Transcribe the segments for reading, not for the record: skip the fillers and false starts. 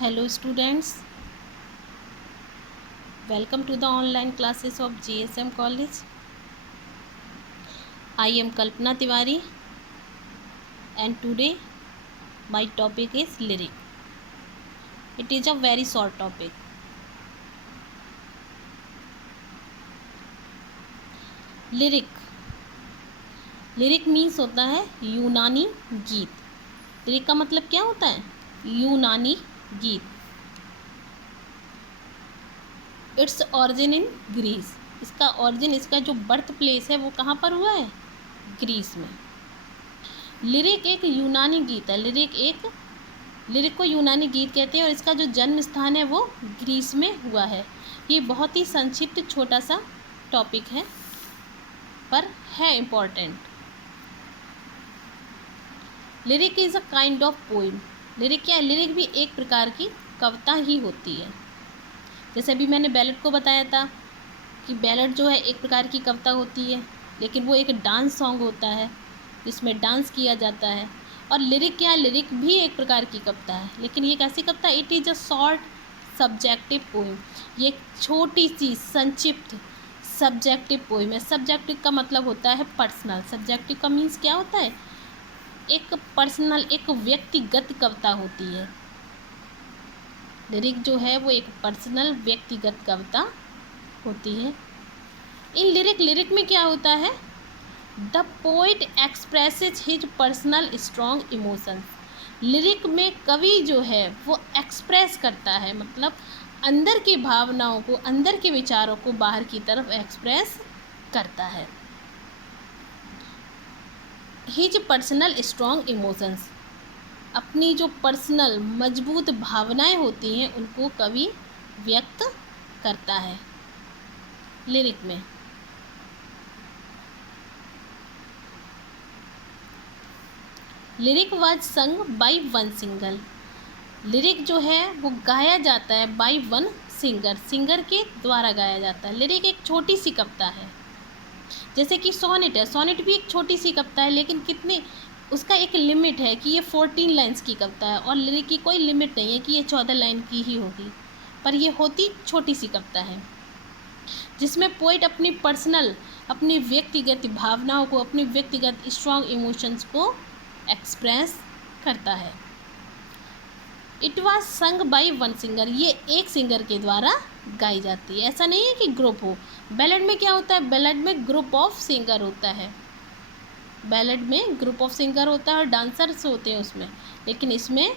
Hello students, welcome to the online classes of GSM College. I am Kalpana Tiwari and today my topic is lyric. It is a very short topic. Lyric. Lyric means होता है यूनानी गीत. Lyric का मतलब क्या होता है? यूनानी गीत. Its origin in Greece. इसका origin, इसका जो बर्थ प्लेस है वो कहाँ पर हुआ है? ग्रीस में. लिरिक एक यूनानी गीत है. लिरिक को यूनानी गीत कहते हैं और इसका जो जन्म स्थान है वो ग्रीस में हुआ है. ये बहुत ही संक्षिप्त छोटा सा टॉपिक है पर है important. Lyric is a kind of poem. Lyric क्या है? लिरिक भी एक प्रकार की कविता ही होती है. जैसे अभी मैंने बैलेट को बताया था कि बैलेट जो है एक प्रकार की कविता होती है, लेकिन वो एक डांस सॉन्ग होता है जिसमें डांस किया जाता है. और लिरिक क्या है? लिरिक भी एक प्रकार की कविता है, लेकिन ये कैसी कविता है? It is a short subjective poem. ये एक छोटी सी संक्षिप्त सब्जेक्टिव पोइम है. सब्जेक्टिव का मतलब होता है पर्सनल. सब्जेक्टिव का मीन्स क्या होता है? एक पर्सनल, एक व्यक्तिगत कविता होती है. लिरिक जो है वो एक पर्सनल व्यक्तिगत कविता होती है. इन लिरिक में क्या होता है? The poet expresses his personal strong emotions. Lyric में कवि जो है वो एक्सप्रेस करता है, मतलब अंदर की भावनाओं को, अंदर के विचारों को बाहर की तरफ एक्सप्रेस करता है. हिज पर्सनल स्ट्रॉन्ग इमोशंस, अपनी जो पर्सनल मजबूत भावनाएं होती हैं उनको कवि व्यक्त करता है लिरिक में. Lyric was sung by one singer. Lyric जो है वो गाया जाता है बाई वन सिंगर. सिंगर के द्वारा गाया जाता है. लिरिक एक छोटी सी कविता है, जैसे कि सोनेट है. सोनेट भी एक छोटी सी कविता है, लेकिन कितने, उसका एक लिमिट है कि ये 14 लाइन्स की कविता है. और लिरिक की कोई लिमिट नहीं है कि ये 14 लाइन की ही होगी, पर ये होती छोटी सी कविता है जिसमें पोइट अपनी पर्सनल, अपनी व्यक्तिगत भावनाओं को, अपनी व्यक्तिगत स्ट्रॉन्ग इमोशंस को एक्सप्रेस करता है. It was sung by one singer. ये एक सिंगर के द्वारा गाई जाती है. ऐसा नहीं है कि ग्रुप हो. बैलेड में क्या होता है? बैलेड में ग्रुप ऑफ सिंगर होता है. बैलेड में ग्रुप ऑफ सिंगर होता है और डांसर्स होते हैं उसमें, लेकिन इसमें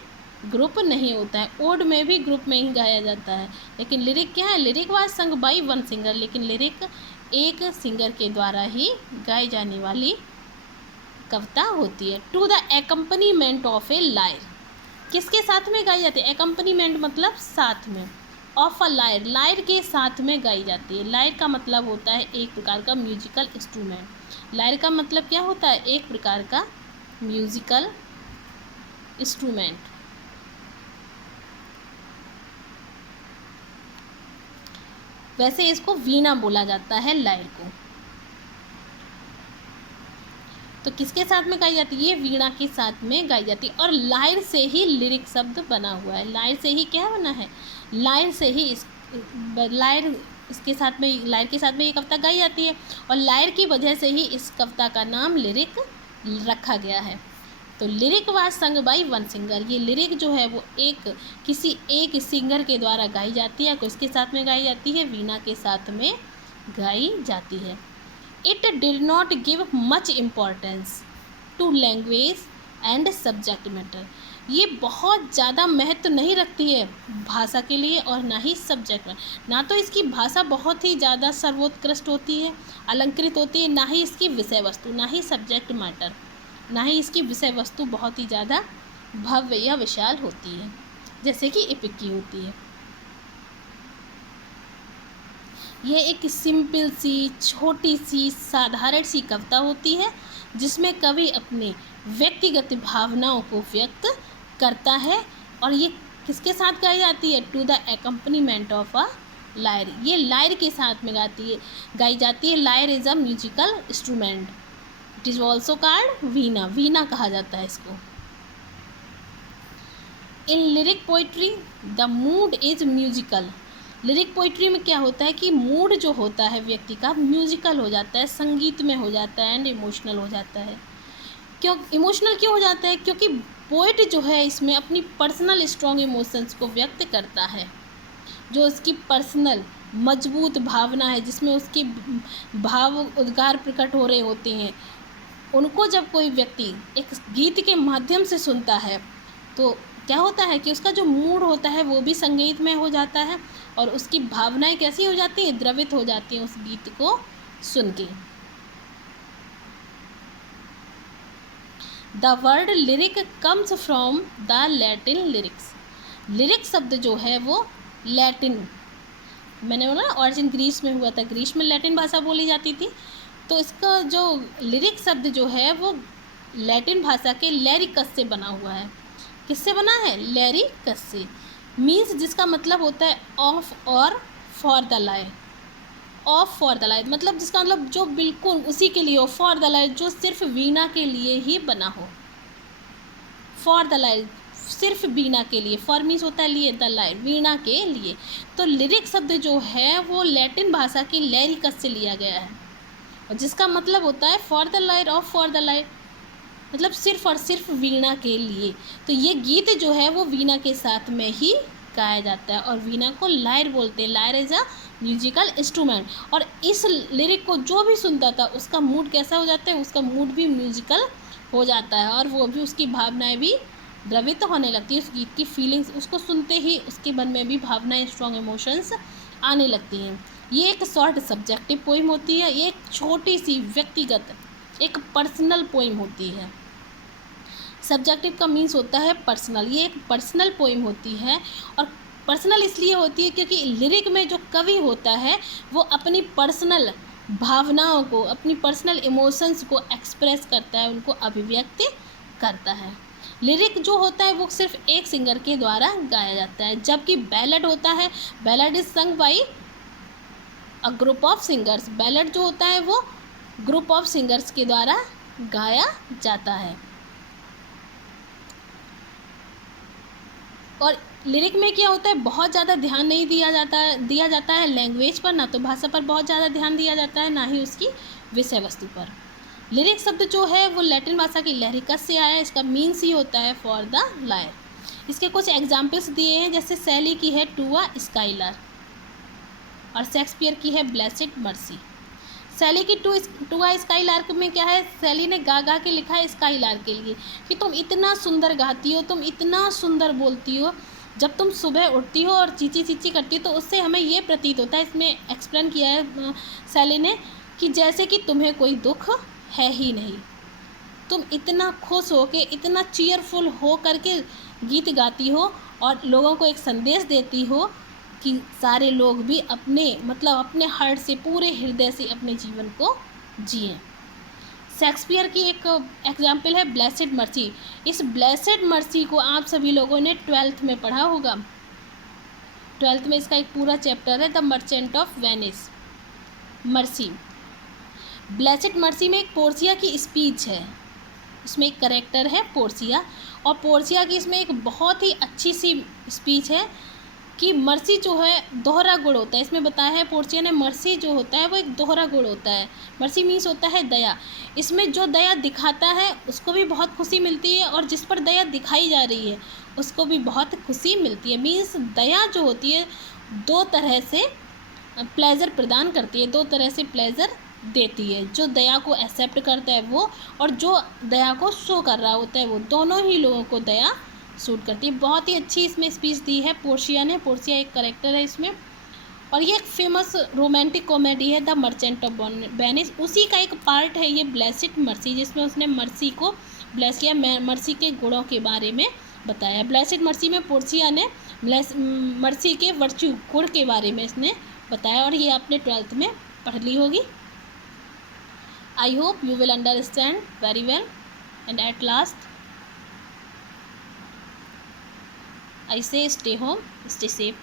ग्रुप नहीं होता है. ओड में भी ग्रुप में ही गाया जाता है. लेकिन लिरिक क्या है? Lyric was sung by one singer. लेकिन लिरिक एक सिंगर के द्वारा ही गाई जाने वाली कविता होती है. To the accompaniment of a lyre. किसके साथ में गाई जाती है? एकम्पनीमेंट मतलब साथ में. ऑफ अ लायर, लायर के साथ में गाई जाती है. लायर का मतलब होता है एक प्रकार का म्यूजिकल इंस्ट्रूमेंट. लायर का मतलब क्या होता है? एक प्रकार का म्यूजिकल इंस्ट्रूमेंट. वैसे इसको वीणा बोला जाता है लायर को. तो किसके साथ में गाई जाती है? ये वीणा के साथ में गाई जाती है. और लायर से ही लिरिक शब्द बना हुआ है. लायर से ही क्या बना है? लायर से ही लायर, इसके साथ में, लायर के साथ में ये कविता गाई जाती है और लायर की वजह से ही इस कविता का नाम लिरिक रखा गया है. तो lyric was sung by one singer. ये लिरिक जो है वो किसी एक सिंगर के द्वारा गाई जाती है. किसके साथ में गाई जाती है? वीणा के साथ में गाई जाती है. It did not give much importance to language and subject matter. ये बहुत ज़्यादा महत्व नहीं रखती है भाषा के लिए और ना ही सब्जेक्ट में. ना तो इसकी भाषा बहुत ही ज़्यादा सर्वोत्कृष्ट होती है, अलंकृत होती है, ना ही इसकी विषय वस्तु, ना ही सब्जेक्ट मैटर, ना ही इसकी विषय वस्तु बहुत ही ज़्यादा भव्य या विशाल होती है जैसे कि एपिक की होती है. यह एक सिंपल सी, छोटी सी, साधारण सी कविता होती है जिसमें कवि अपने व्यक्तिगत भावनाओं को व्यक्त करता है. और ये किसके साथ गाई जाती है? To the accompaniment of a lyre. ये लायर के साथ में गाई जाती है. Lyre is a musical instrument. It is also called veena. Veena कहा जाता है इसको. In lyric poetry the mood is musical. Lyric poetry में क्या होता है कि मूड जो होता है व्यक्ति का म्यूजिकल हो जाता है, संगीत में हो जाता है एंड इमोशनल हो जाता है। क्यों इमोशनल क्यों हो जाता है? क्योंकि पोइट जो है इसमें अपनी पर्सनल स्ट्रॉन्ग इमोशंस को व्यक्त करता है, जो उसकी पर्सनल मजबूत भावना है, जिसमें उसके भाव उद्गार प्रकट हो रहे होते हैं, उनको जब कोई व्यक्ति एक गीत के माध्यम से सुनता है तो क्या होता है कि उसका जो मूड होता है वो भी संगीतमय हो जाता है और उसकी भावनाएं कैसी हो जाती हैं? द्रवित हो जाती हैं उस गीत को सुन के। The word lyric comes from the Latin lyrics. Lyric शब्द जो है वो लैटिन, मैंने बोला ऑरिजिन ग्रीस में हुआ था, ग्रीस में लैटिन भाषा बोली जाती थी, तो इसका जो लिरिक शब्द जो है वो लैटिन भाषा के लैरिकस से बना हुआ है। किससे बना है? लैरिकस से। मीन्स जिसका मतलब होता है ऑफ और for the light. Of for the light मतलब जिसका मतलब जो बिल्कुल उसी के लिए हो, फॉर द लाइट जो सिर्फ वीणा के लिए ही बना हो, फॉर द लाइट सिर्फ वीणा के लिए, फॉर मीन्स होता है लिए, द लाइट वीणा के लिए। तो लिरिक शब्द जो है वो लैटिन भाषा की लैरिकस से लिया गया है और जिसका मतलब होता है for the light, of for the light मतलब सिर्फ और सिर्फ वीणा के लिए। तो ये गीत जो है वो वीणा के साथ में ही गाया जाता है और वीणा को लायर बोलते हैं। Lyre is a musical instrument. और इस लिरिक को जो भी सुनता था उसका मूड कैसा हो जाता है? उसका मूड भी म्यूजिकल हो जाता है और वो भी उसकी भावनाएं भी द्रवित होने लगती है। उस गीत की फीलिंग्स उसको सुनते ही उसके मन में भी भावनाएं, स्ट्रॉन्ग इमोशंस आने लगती हैं। ये एक शॉर्ट सब्जेक्टिव पोइम होती है, ये एक छोटी सी व्यक्तिगत एक पर्सनल पोइम होती है। सब्जेक्टिव का मीन्स होता है पर्सनल, ये एक पर्सनल पोइम होती है और पर्सनल इसलिए होती है क्योंकि लिरिक में जो कवि होता है वो अपनी पर्सनल भावनाओं को, अपनी पर्सनल इमोशंस को एक्सप्रेस करता है, उनको अभिव्यक्त करता है। लिरिक जो होता है वो सिर्फ एक सिंगर के द्वारा गाया जाता है, जबकि बैलेड होता है, बैलेड इज संग by a group of singers. Ballad जो होता है वो ग्रुप ऑफ सिंगर्स के द्वारा गाया जाता है। और लिरिक में क्या होता है, बहुत ज़्यादा ध्यान नहीं दिया जाता है लैंग्वेज पर, ना तो भाषा पर बहुत ज़्यादा ध्यान दिया जाता है, ना ही उसकी विषय वस्तु पर। लिरिक शब्द जो है वो लैटिन भाषा की लैरिकस से आया है, इसका मीन्स ही होता है फॉर द लायर। इसके कुछ एग्जाम्पल्स दिए हैं, जैसे शैली की है टू अ स्काईलर और शेक्सपियर की है ब्लेसेड मर्सी। शैली की टू अ स्काई लार्क में क्या है, शैली ने गा गा के लिखा है स्काई लार्क के लिए कि तुम इतना सुंदर गाती हो, तुम इतना सुंदर बोलती हो, जब तुम सुबह उठती हो और चींची चींची करती हो तो उससे हमें ये प्रतीत होता है, इसमें एक्सप्लेन किया है शैली ने कि जैसे कि तुम्हें कोई दुख है ही नहीं, तुम इतना खुश हो के, इतना चीयरफुल हो करके गीत गाती हो और लोगों को एक संदेश देती हो कि सारे लोग भी अपने हार्ट से, पूरे हृदय से अपने जीवन को जिए। शेक्सपियर की एक एग्जाम्पल है ब्लेसेड मर्सी। इस ब्लेसेड मर्सी को आप सभी लोगों ने 12th में पढ़ा होगा। 12th में इसका एक पूरा चैप्टर है the merchant of Venice. Mercy, blessed mercy में एक पोर्सिया की स्पीच है, इसमें एक करेक्टर है पोर्सिया और पोर्सिया की इसमें एक बहुत ही अच्छी सी स्पीच है कि मर्सी जो है दोहरा गुण होता है। इसमें बताया है पोर्सिया ने, मर्सी जो होता है वो एक दोहरा गुण होता है। मर्सी मीन्स होता है दया। इसमें जो दया दिखाता है उसको भी बहुत खुशी मिलती है और जिस पर दया दिखाई जा रही है उसको भी बहुत खुशी मिलती है। मीन्स दया जो होती है दो तरह से प्लेजर प्रदान करती है, दो तरह से प्लेजर देती है। जो दया को एक्सेप्ट करता है वो और जो दया को शो कर रहा होता है वो, दोनों ही लोगों को दया सूट करती है। बहुत ही अच्छी इसमें स्पीच दी है पोर्सिया ने। पोर्सिया एक करेक्टर है इसमें और ये एक फेमस रोमांटिक कॉमेडी है द मर्चेंट ऑफ वेनिस। उसी का एक पार्ट है ये ब्लेसेड मर्सी, जिसमें उसने मर्सी को ब्लेस किया, मर्सी के गुणों के बारे में बताया। ब्लेसेड मर्सी में पोर्सिया ने मर्सी के वर्च्यू, गुण के बारे में इसने बताया और ये आपने 12th में पढ़ ली होगी। I hope you will understand very well and at last I say stay home, stay safe.